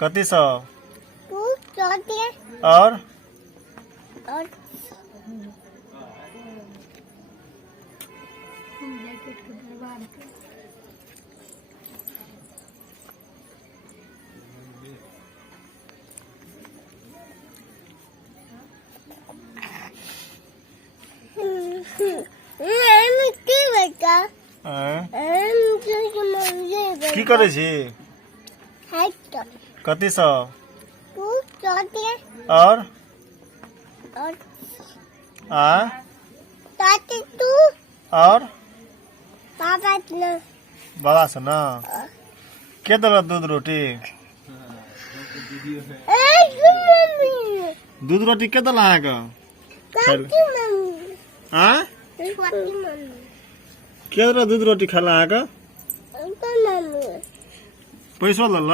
कती सौ और और की करे छी कती सौ और और बड़ा से ना के दल दूध रोटी दूध रोटी के दल अहाँ के दल दूध रोटी खाला अहाँ पैसा लल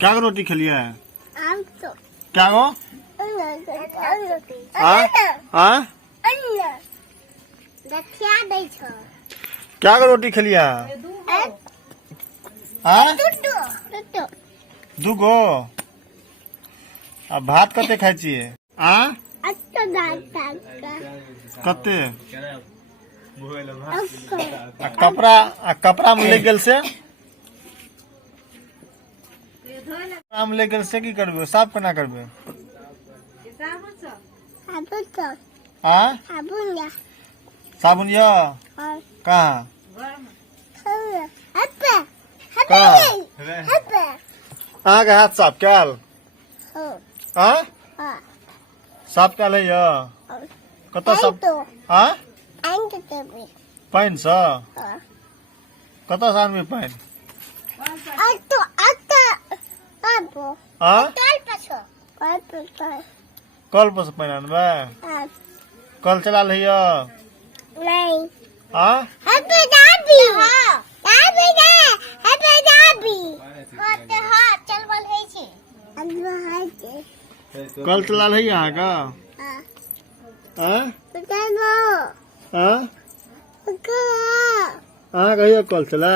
क्या रोटी खेलिए क्या गो क्या गो रोटी खेलिए दू गो आ भात कते खाई छिए कते कपड़ा में लग गेल से काम ले गेल से की करबे साफ केना करबे साबुन या कहाँ अहाँ के हाथ साफ कैल साफ कैल है कत सब पाइन से कत से आनबे पाइन कल पर से पाइन आनबे कल चला लिया कल चला है यहाँ का कहियो कल चला